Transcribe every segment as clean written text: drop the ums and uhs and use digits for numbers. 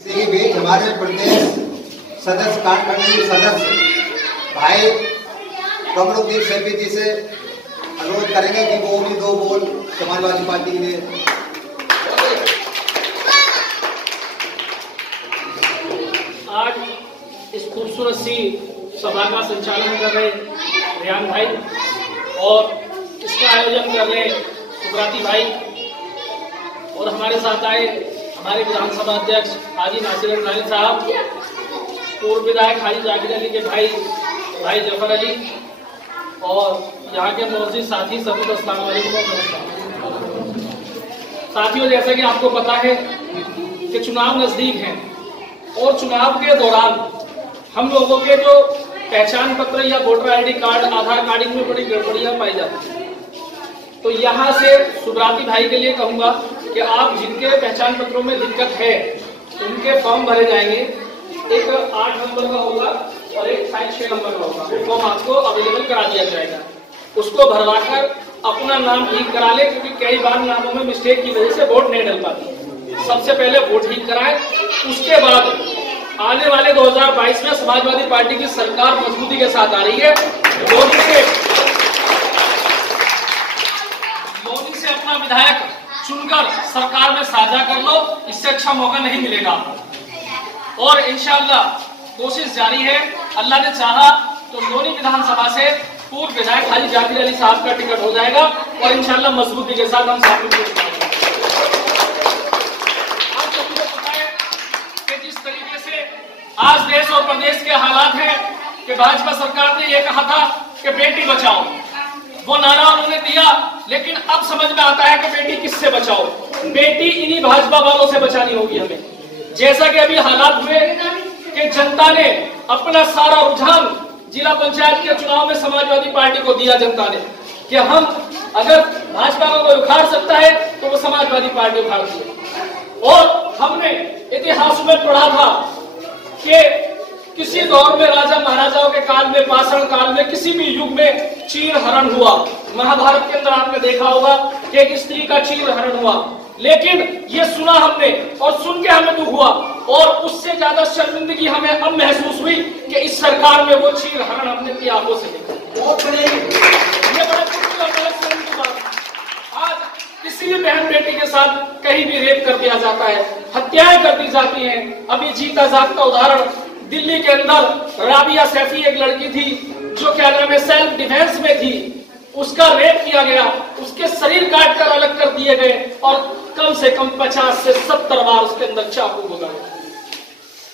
इसी बीच हमारे प्रदेश सदस्य कार्यकारिणी सदस्य भाई कमरुद्दीन शफी जी से अनुरोध करेंगे कि वो भी दो बोल समाजवादी पार्टी के लिए। आज इस खूबसूरत सी सभा का संचालन कर रहे रेहान भाई और इसका आयोजन कर रहे सुब्राती भाई और हमारे साथ आए हमारे विधानसभा अध्यक्ष हाजी नासिर अंसारी साहब, पूर्व विधायक हाजी जाकिर अली के भाई जफर अली और यहाँ के मौजूद साथी सभी अस्सलाम वालेकुम। साथियों, जैसा कि आपको पता है कि चुनाव नजदीक हैं और चुनाव के दौरान हम लोगों के जो पहचान पत्र या वोटर आईडी कार्ड, आधार कार्ड, इनमें बड़ी गड़बड़ियां पाई जाती है। तो यहाँ से सुब्राती भाई के लिए कहूंगा कि आप जिनके पहचान पत्रों में दिक्कत है उनके फॉर्म भरे जाएंगे। एक 8 नंबर का होगा और एक 6 नंबर का होगा। वो फॉर्म आपको अवेलेबल करा दिया जाएगा। उसको भरवाकर अपना नाम ठीक करा ले, क्योंकि कई बार नामों में मिस्टेक की वजह से वोट नहीं डल पाती। सबसे पहले वोट ठीक कराएं, उसके बाद आने वाले 2022 में समाजवादी पार्टी की सरकार मजबूती के साथ आ रही है। मोदी से अपना विधायक चुनकर सरकार में साझा कर लो, इससे अच्छा मौका नहीं मिलेगा। और इंशाअल्लाह कोशिश जारी है। अल्लाह ने चाहा तो लोनी विधानसभा से पूर्व विधायक हाजी जाकिर अली साहब का टिकट हो जाएगा और इंशाअल्लाह मजबूती के साथ हम साथ में। जिस तरीके से आज देश और प्रदेश के हालात हैं कि भाजपा सरकार ने यह कहा था कि बेटी बचाओ, वो नारा उन्होंने दिया, लेकिन अब समझ में आता है कि बेटी किससे बचाओ। बेटी इन्हीं भाजपा वालों से बचानी होगी हमें। जैसा कि अभी हालात हुए कि जनता ने अपना सारा रुझान जिला पंचायत के चुनाव में समाजवादी पार्टी को दिया। जनता ने कि हम अगर भाजपा को कोई उखाड़ सकता है तो वो समाजवादी पार्टी उखाड़ती है। और हमने इतिहास में पढ़ा था कि किसी दौर में राजा महाराजाओं के काल में, पाषाण काल में, किसी भी युग में चीर हरण हुआ। महाभारत के अंदर आपने देखा होगा कि एक स्त्री का चीर हरण हुआ, लेकिन ये सुना हमने और सुन के हमें दुख हुआ। और उससे ज्यादा शर्मिंदगी हमें अब महसूस हुई कि इस सरकार में वो चीर हरण हमने अपनी आंखों से देखा। ये बड़ा दुख और बड़ा शर्म की बात है। आज किसी भी बहन बेटी के साथ कहीं भी रेप कर दिया जाता है, हत्याएं कर दी जाती हैं। अभी जीता जागता उदाहरण दिल्ली के अंदर राबिया सैफी एक लड़की थी जो क्या नाम है सेल्फ डिफेंस में थी, उसका रेप किया गया, उसके शरीर काट कर अलग कर दिए गए और कम से कम 50 से 70 बार उसके अंदर चाकू घुसा।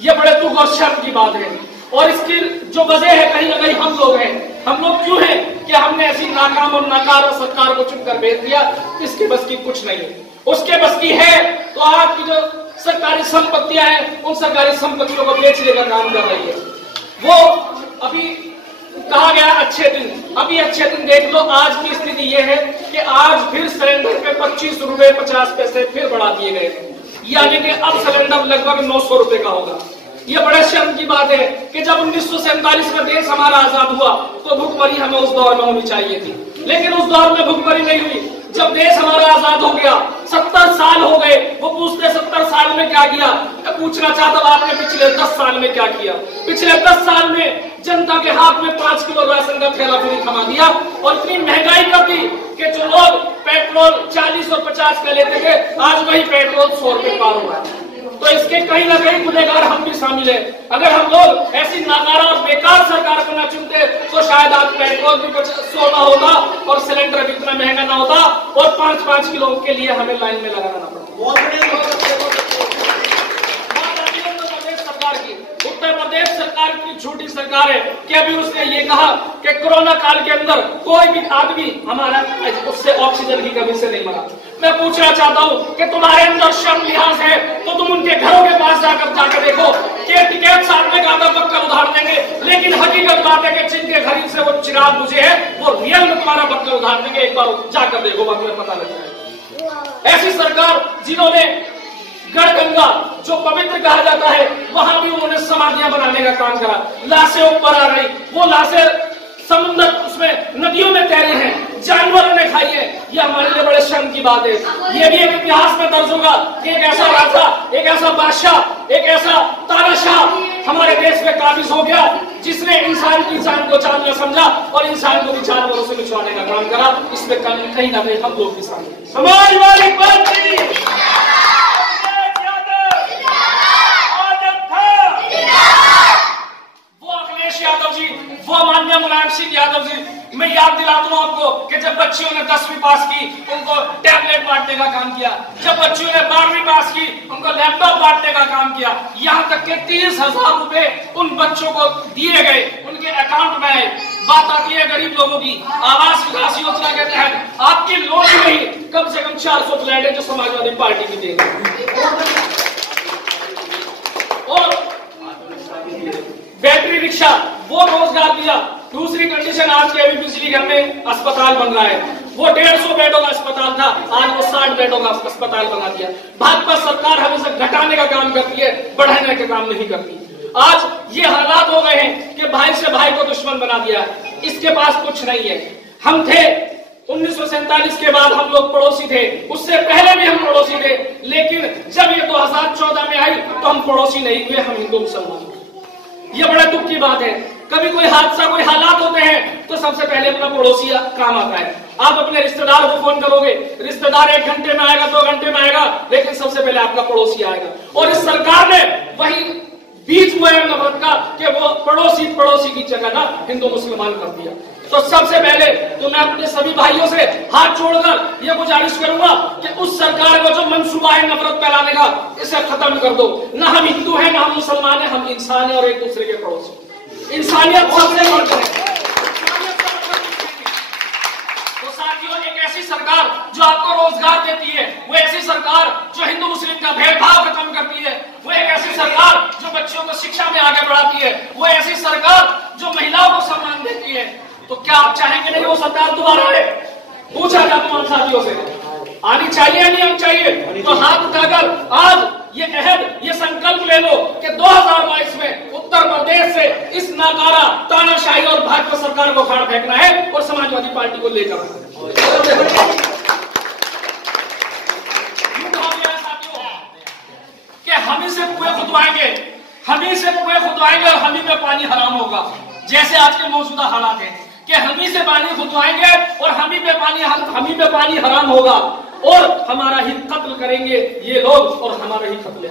ये बड़े दुख और शर्म की बात है। और इसकी जो वजह है कहीं ना कहीं हम लोग हैं। हम लोग क्यों हैं कि हमने ऐसी नाकाम और नाकार सरकार को चुनकर भेज दिया। इसके बस की कुछ नहीं है। उसके बस की है तो आज की जो सरकारी संपत्तियां हैं उन सरकारी संपत्तियों को बेचने का काम कर रही है। वो अभी कहा गया अच्छे दिन, अभी अच्छे दिन देख लो। आज की स्थिति ये है कि आज फिर सिलेंडर पे 25 रुपए 50 पैसे फिर बढ़ा दिए गए, यानी कि अब सिलेंडर लगभग 900 रुपए का होगा। ये बड़े शर्म की बात है कि जब 1947 में देश हमारा आजाद हुआ तो भुखमरी हमें उस दौर में होनी चाहिए थी, लेकिन उस दौर में भुखमरी नहीं हुई। जब देश हमारा आजाद हो गया 70 साल हो गए, वो पूछते 70 साल में क्या किया। मैं पूछना चाहता हूं आपने पिछले 10 साल में क्या किया। पिछले 10 साल में जनता के हाथ में 5 किलो राशन का थैला फ्री थमा दिया और इतनी महंगाई कर दी कि जो लोग पेट्रोल 40 और 50 का लेते थे आज वही पेट्रोल 100 रुपए पार हुआ है। तो इसके कहीं ना कहीं गुनहगार हम भी शामिल है। अगर हम लोग ऐसी नाकारा और बेकार सरकार को न चुनते तो शायद आज पेट्रोल भी 100 ना होता और सिलेंडर भी इतना महंगा ना होता और 5-5 किलो के लिए हमें लाइन में लगाना पड़ता। उत्तर प्रदेश सरकार की झूठी सरकार है कि अभी उसने ये कहा कि कोरोना काल के अंदर कोई भी आदमी हमारा उससे ऑक्सीजन की कमी से नहीं मरा। मैं पूछना चाहता हूं कि तुम्हारे अंदर शर्म लिहाज है तो तुम उनके घरों के पास जाकर देखो कि टिकट सामने का आधा बक्का उधार देंगे, लेकिन हकीकत बात है कि जिनके घर से वो चिराग बुझे है वो रियल में तुम्हारा बक्का उधार देंगे। एक बार जाकर देखो, तुम्हें पता लग जाएगा। ऐसी सरकार जिन्होंने गढ़गंगा जो पवित्र कहा जाता है वहां भी उन्होंने समाधियां बनाने का काम करा। लाशें ऊपर आ रही, वो लाशें समुद्र उसमें नदियों में तैरे हैं, जानवरों ने खाई है। यह हमारे लिए बड़े शर्म की बात है। ये भी एक इतिहास में दर्ज होगा कि एक ऐसा राजा, एक ऐसा बादशाह, एक इंसान को जानवर समझा और इंसान को भी जानवरों से बिछवाने का काम करा। इसमें कहीं ना कहीं हम लोग भी शामिल हैं। समाजवादी पार्टी वो अखिलेश यादव जी, वो माननीय मुलायम सिंह यादव जी, मैं याद दिलाता हूं आपको कि जब बच्चियों ने 10वीं पास की उनको टैबलेट बांटने का काम किया, जब बच्चियों ने 12वीं पास की उनको लैपटॉप बांटने का काम किया, यहां तक कि 30,000 रुपए उन बच्चों को दिए गए, उनके अकाउंट में आए। बात आती है गरीब लोगों की, आवास विकास योजना के तहत आपकी लोन नहीं, कम से कम 400 फ्लैट है जो समाजवादी पार्टी की देगी। और बैटरी रिक्शा वो रोजगार दिया। दूसरी कंडीशन, आज के अभी बिजली घर में अस्पताल बन रहा है, वो 150 बेडों का अस्पताल था, आज वो 60 बेडों का अस्पताल बना दिया। भाजपा सरकार हमेशा घटाने का काम करती है, बढ़ाने का काम नहीं करती। आज ये हालात हो गए हैं कि भाई से भाई को दुश्मन बना दिया, इसके पास कुछ नहीं है। हम थे 1947 के बाद हम लोग पड़ोसी थे, उससे पहले भी हम पड़ोसी थे, लेकिन जब ये 2014 में आई तो हम पड़ोसी नहीं हुए, हम हिंदू मुसलमान। ये बड़ा दुख की बात है। कभी कोई हादसा, कोई हालात होते हैं तो सबसे पहले अपना पड़ोसी काम आता है। आप अपने रिश्तेदार को फोन करोगे, रिश्तेदार 1 घंटे में आएगा, 2 घंटे में आएगा, लेकिन सबसे पहले आपका पड़ोसी आएगा। और इस सरकार ने वही बीच में नफरत का कि वो पड़ोसी की जगह ना हिंदू मुसलमान कर दिया। तो सबसे पहले तो मैं अपने सभी भाइयों से हाथ जोड़कर ये गुजारिश करूंगा कि उस सरकार को जो मंसूबा है नफरत फैलाने का, इसे खत्म कर दो। ना हम हिंदू हैं, ना हम मुसलमान हैं, हम इंसान हैं और एक दूसरे के पड़ोसी। इंसानियत सबसे बढ़कर है। तो साथियों, एक ऐसी सरकार जो आपको रोजगार देती है, वो ऐसी सरकार जो हिंदू मुस्लिम का भेदभाव खत्म करती है, वो एक ऐसी सरकार जो बच्चों को शिक्षा में आगे बढ़ाती है, वो ऐसी सरकार जो महिलाओं को सम्मान देती है। तो क्या आप चाहेंगे नहीं वो सरकार दोबारा आए? पूछा जाता हूं साथियों से, आनी चाहिए या नहीं आनी चाहिए? तो हाथ उठाकर आज ये अहद, ये संकल्प ले लो कि 2022 में उत्तर प्रदेश से इस नाकारा तानाशाही और भाजपा सरकार को उखाड़ फेंकना है और समाजवादी पार्टी को लेकर कि हम ही से कुएं खुदवाएंगे, हम ही से कुएं खुदवाएंगे और हम ही पे पानी हराम होगा। जैसे आज के मौजूदा हालात हैं कि हम ही से पानी खुदवाएंगे और हम ही पे पानी हराम होगा और हमारा ही कत्ल करेंगे ये लोग और हमारा ही कत्ल।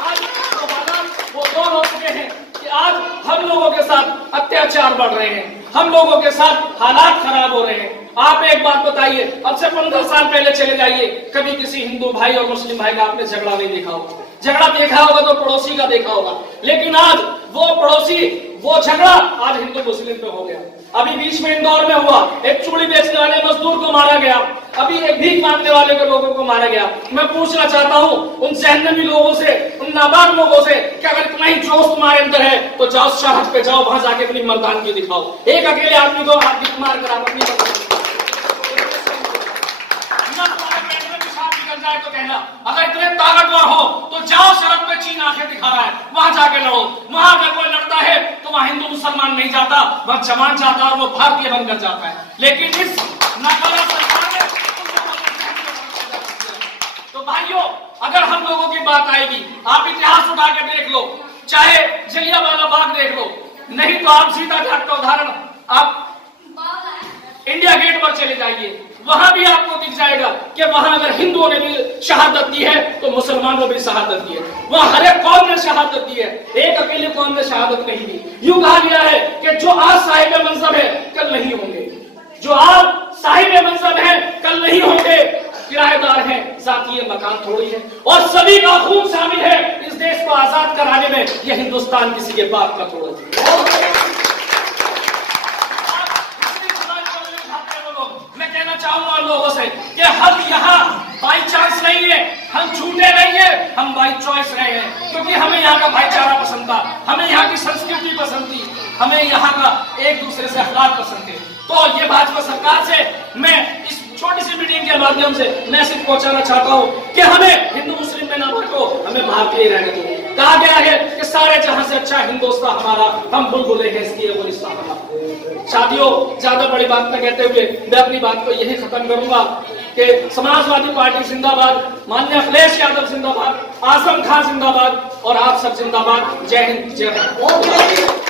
आज तो हालात वो दौर हो चुके हैं कि आज हम लोगों के साथ अत्याचार बढ़ रहे हैं, हम लोगों के साथ हालात खराब हो रहे हैं। आप एक बात बताइए, अब से 15 साल पहले चले जाइए, कभी किसी हिंदू भाई और मुस्लिम भाई का आपने झगड़ा नहीं देखा होगा। झगड़ा देखा होगा तो पड़ोसी का देखा होगा, लेकिन आज वो पड़ोसी, वो झगड़ा आज हिंदू मुस्लिम पे हो गया। अभी बीच में इंदौर में हुआ, एक चूड़ी बेचने वाले मजदूर को मारा गया, अभी एक भीख मांगने वाले के लोगों को मारा गया। मैं पूछना चाहता हूं उन जहन्नमी लोगों से, उन नाबाद लोगों से कि अगर इतना ही जोश तुम्हारे अंदर है तो जाओ शहर पे जाओ, वहां जाके अपनी मर्दानगी दिखाओ। एक अकेले आदमी को आप भीख मार कर आप अपनी जाए तो कहना, अगर इतने ताकतवर हो तो जाओ सड़क पे, चीन आंखें दिखा रहा है, वहां जाके लड़ो। वहां अगर कोई लड़ता है तो वहां हिंदू मुसलमान नहीं जाता, वह जवान जाता और वो भारतीय बनकर जाता है। लेकिन इस नाकारा सरकार ने, तो भाइयों, अगर हम लोगों की बात आएगी, आप इतिहास उठा के देख लो, चाहे जलियांवाला बाग देख लो, नहीं तो आप सीधा घाट का उदाहरण, आप इंडिया गेट पर चले जाइए, वहां भी आपको दिख जाएगा कि वहां अगर हिंदुओं ने भी शहादत दी है तो मुसलमानों ने भी शहादत दी है। वहां हर एक कौम ने शहादत दी है, एक अकेले कौम ने शहादत नहीं दी। यूं कहा गया है कि जो आज साहिब मंसब है कल नहीं होंगे, जो आज साहिब मंसब है कल नहीं होंगे, किराएदार हैं, साथी ये मकान थोड़ी है और सभी का खून शामिल है इस देश को आजाद कराने में। यह हिंदुस्तान किसी के बाप का थोड़ा है। मैं कहना चाहूंगा लोगों से कि हम यहाँ बाई चांस नहीं है, हम झूठे नहीं है, हम बाई चॉइस रहे हैं, क्योंकि हमें यहाँ का भाईचारा पसंद था, हमें यहाँ की संस्कृति पसंद थी, हमें यहाँ का एक दूसरे से अखलाक पसंद थे। तो ये भाजपा सरकार से मैं इस छोटी सी मीटिंग के माध्यम से मैसेज पहुंचाना चाहता हूँ कि हमें हिंदू मुस्लिम में ना बांटो, हमें भारतीय रहने दो। कहा गया है कि सारे जहां से अच्छा हिंदुस्तान हमारा, हम बुलबुले हैं इसकी गुलिस्तान हमारा। साथियों, ज्यादा बड़ी बात न कहते हुए मैं अपनी बात को यही खत्म करूंगा। कि समाजवादी पार्टी जिंदाबाद, माननीय अखिलेश यादव जिंदाबाद, आजम खान जिंदाबाद और आप सब जिंदाबाद। जय हिंद, जय भारत।